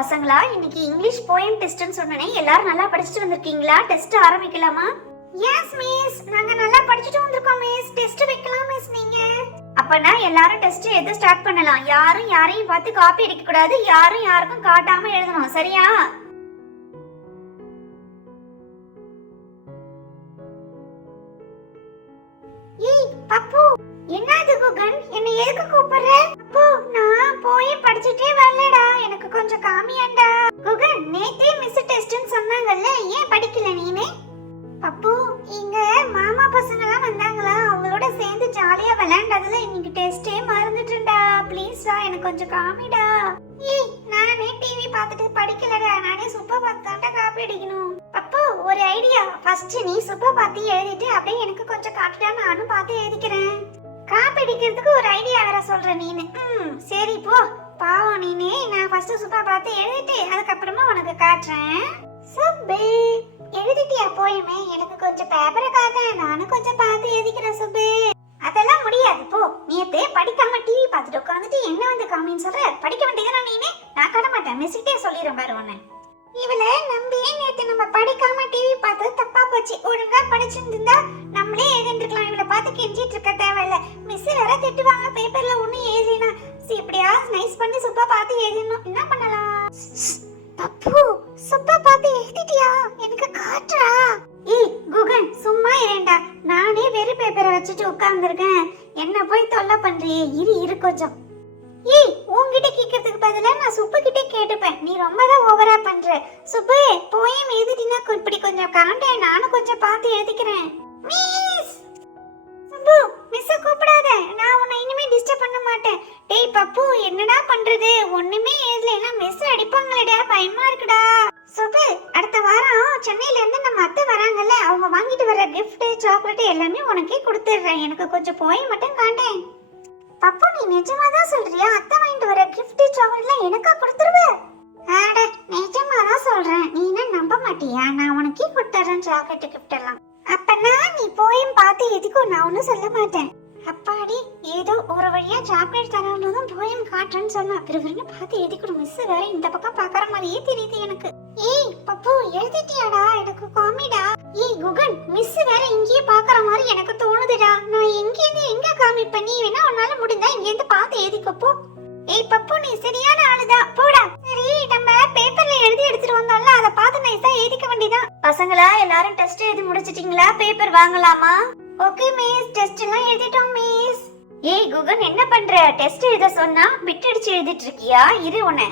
பசங்களா, இன்னைக்கு English poem டெஸ்ட்னு சொன்னனே, எல்லாரும் நல்லா படிச்சிட்டு வந்திருக்கீங்களா? டெஸ்ட் ஆரம்பிக்கலாமா? எஸ் மிஸ், நாங்க நல்லா படிச்சிட்டு வந்திருக்கோம் மிஸ். டெஸ்ட் வைக்கலாம் மிஸ் நீங்க. அப்பனா எல்லாரும் டெஸ்ட் எது ஸ்டார்ட் பண்ணலாம். யாரும் யாரையும் பார்த்து காப்பி அடிக்க கூடாது. யாரும் யாருக்கும் காட்டாம எழுதணும். சரியா? ஏய் பப்பு, என்னது குகன்? என்ன எதுக்கு கூப்பிடுற? பப்பு, நான் போய் படிச்சிட்டே வரலடா. எனக்கு கொஞ்சம் காமியாண்டா. குகன், நேத்தே மிஸ் டெஸ்ட்னு சொன்னாங்கல்ல, ஏன் படிக்கல நீனே? பப்பு, இங்க மாமா பசங்க எல்லாம் வந்தாங்களா, அவங்களோட சேர்ந்து ஜாலியா விளையாண்டதுல இன்னைக்கு டெஸ்டே மறந்துட்டேன்டா. ப்ளீஸ்டா, எனக்கு கொஞ்சம் காமிடா. ஏய், நானே டிவி பார்த்துட்டு படிக்கலடா. நானே சூப்பர் பார்த்தாண்டா காப்பி அடிக்கணும். பப்பு, ஒரு ஐடியா. ஃபர்ஸ்ட் நீ சூப்பர் பார்த்து எழுதிட்டு அப்படியே எனக்கு கொஞ்சம் காட்டுடா, நானும் பார்த்து எழுதிக்கிறேன். காப்பி அடிக்கிறதுக்கு ஒரு ஐடியா வேற சொல்ற நீனு. சரி போ. பாவம் நீனே. நான் ஃபர்ஸ்ட் சூப்பர் பார்த்து எழுதிட்டு அதுக்கப்புறமா உனக்கு காட்டுறேன். சுப்பு, எழுதிட்டியா போயுமே? எனக்கு கொஞ்சம் பேப்பரை காட்ட, நானும் கொஞ்சம் பார்த்து எழுதிக்கிறேன். சுப்பு, அதெல்லாம் முடியாது போ. நேத்தே படிக்காம டிவி பார்த்துட்டு உட்காந்துட்டு என்ன வந்து காமின்னு சொல்ற? படிக்க வேண்டியதுனா நீனே. நான் காட்ட மாட்டேன், மிஸ்கிட்டே சொல்லிடுறேன் பாரு உன்னை. இவள நம்பியே நேத்து நம்ம படிக்காம டிவி பார்த்தது தப்பா போச்சு. ஒழுங்கா படிச்சிருந்தா நம்மளே எழுதிருக்கலாம். இவளை பார்த்து கெஞ்சிட்டு இருக்க தேவையில்ல. மிஸ் வேற திட்டுவாங்க பேப்பர்ல ஒண்ணு எழுதினா. இப்படியா நைஸ் பண்ணி சூப்பா பார்த்து எழுதணும். என்ன பண்ணலாம்? பப்பு, சூப்பா பார்த்து எழுதிட்டியா? எனக்கு காட்டுறா. ஏய் குகன், சும்மா இருடா. நானே வெறும் பேப்பரை வச்சுட்டு உட்கார்ந்துருக்கேன். என்ன போய் தொல்லை பண்றியே? இரு கொஞ்சம். ஏய், உன்கிட்ட கேட்கறதுக்கு பதிலா நான் சுப்பு கிட்டே கேட்டுப்பேன். நீ ரொம்ப தான் ஓவரா பண்ற. சுப்பு, போயம் எழுதிட்டினா இப்படி கொஞ்சம் காண்டே, நானும் கொஞ்சம் பார்த்து எழுதிக்கிறேன். மிஸ் சுப்பு, மிஸ் கூப்பிடாத. நான் உன்னை இனிமே டிஸ்டர்ப் பண்ண மாட்டேன். டேய் பப்பு, என்னடா பண்றது? ஒண்ணுமே எழுதலைன்னா மிஸ் அடிப்பாங்களேடா, பயமா இருக்குடா. சுப்பு, அடுத்த வாரம் சென்னையில இருந்து நம்ம அத்தை வராங்கல்ல, அவங்க வாங்கிட்டு வர கிஃப்ட் சாக்லேட் எல்லாமே உனக்கே கொடுத்துடுறேன். எனக்கு கொஞ்சம் போய் மட்டும் காண்டேன். பப்பு, நீ நிஜமா தான் சொல்றியா? அத்தை வாங்கிட்டு வர கிஃப்ட் சாக்லேட்லாம் எனக்கா கொடுத்துருவ? ஆட, நிஜமா தான் சொல்றேன். நீ என்ன நம்ப மாட்டியா? நான் உனக்கே கொடுத்துறேன் சாக்லேட் கிஃப்ட் எல்லாம். அப்பனா நீ போயும் பார்த்து எதுக்கும் நான் ஒன்னும் சொல்ல மாட்டேன். அப்பாடி, ஏதோ ஒரு வழியா சாக்லேட் தரணும்னு போயும் காட்டுறேன்னு சொன்னா. விறுவிறுன்னு பார்த்து எழுதிக்கணும். மிஸ் வேற இந்த பக்கம் பாக்குற மாதிரியே தெரியுது எனக்கு. ஏய் பப்பு, எழுதிட்டியாடா? எனக்கு காமிடா. ஏய் குகன், மிஸ் வேற இங்கேயே பாக்குற மாதிரி எனக்கு தோணுதுடா. நான் எங்கேருந்து எங்க காமிப்பேன்? நீ வேணா உன்னால முடிந்தா இங்கேருந்து பார்த்து எழுதிக்கப்போ. ஏய் பப்பு, நீ சரியான ஆளுதான், போடா. சரி, நம்ம பேப்பர்ல எழுதி எடுத்துட்டு வந்தோம்ல, அதை பார்த்து நைஸா எழுதிக்க வேண்டியதான். பசங்களா, எல்லாரும் டெஸ்ட் எழுதி முடிச்சிட்டீங்களா? பேப்பர் வாங்கலாமா? ஓகே மிஸ், டெஸ்ட் எல்லாம் எழுதிட்டோம் மிஸ். ஏய் குகன், என்ன பண்ற? டெஸ்ட் எழுத சொன்னா பிட் அடிச்சு எழுதிட்டு இருக்கியா? இரு உன்னை.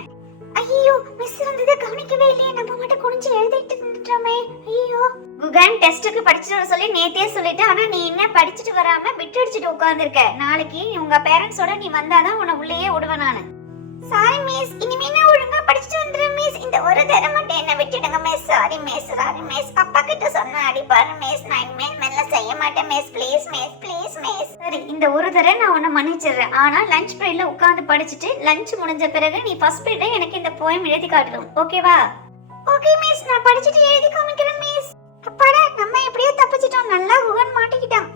ஐயோ, மிஸ் இருந்தது கவனிக்கவே இல்லையே. நம்ம மட்டும் குனிஞ்சு எழுதிட்டு இருந்துட்டோமே. ஐயோ குகன், டெஸ்ட்டுக்கு படிச்சுட்டு வர சொல்லி நேத்தே சொல்லிட்டேன். ஆனா நீ என்ன படிச்சுட்டு வராம பிட் அடிச்சுட்டு உட்கார்ந்துருக்க. நாளைக்கு உங்க பேரண்ட்ஸோட நீ வந்தாதான் உன்னை உள்ளேயே விடுவேன் நானு. சாரி மிஸ், இனிமே நான் ஒழுங்கா படிச்சுட்டு வந்துடுறேன் மிஸ். இந்த ஒரு தடவை மட்டும் என்ன விட்டுடுங்க miss. Sorry miss, sorry miss. அப்பா கிட்ட சொன்னா அடிப்பாரு மிஸ். நான் இனிமேல் மெல்ல செய்ய மாட்டேன் miss. Please miss, please miss. சரி, இந்த ஒரு தடவை நான் உன்னை மன்னிச்சிடுறேன். ஆனா லஞ்ச் பிரேக்ல உட்கார்ந்து படிச்சுட்டு லஞ்ச் முடிஞ்ச பிறகு நீ ஃபர்ஸ்ட் பீரியட்ல எனக்கு இந்த போயம் எழுதி காட்டணும். ஓகேவா? ஓகே மிஸ், நான் படிச்சுட்டு எழுதி காமிக்கிறேன் மிஸ். அப்பாடா, நம்ம எப்படியோ தப்பிச்சிட்டோம். நல்லா குகன் மாட்டிக்கிட்டான்.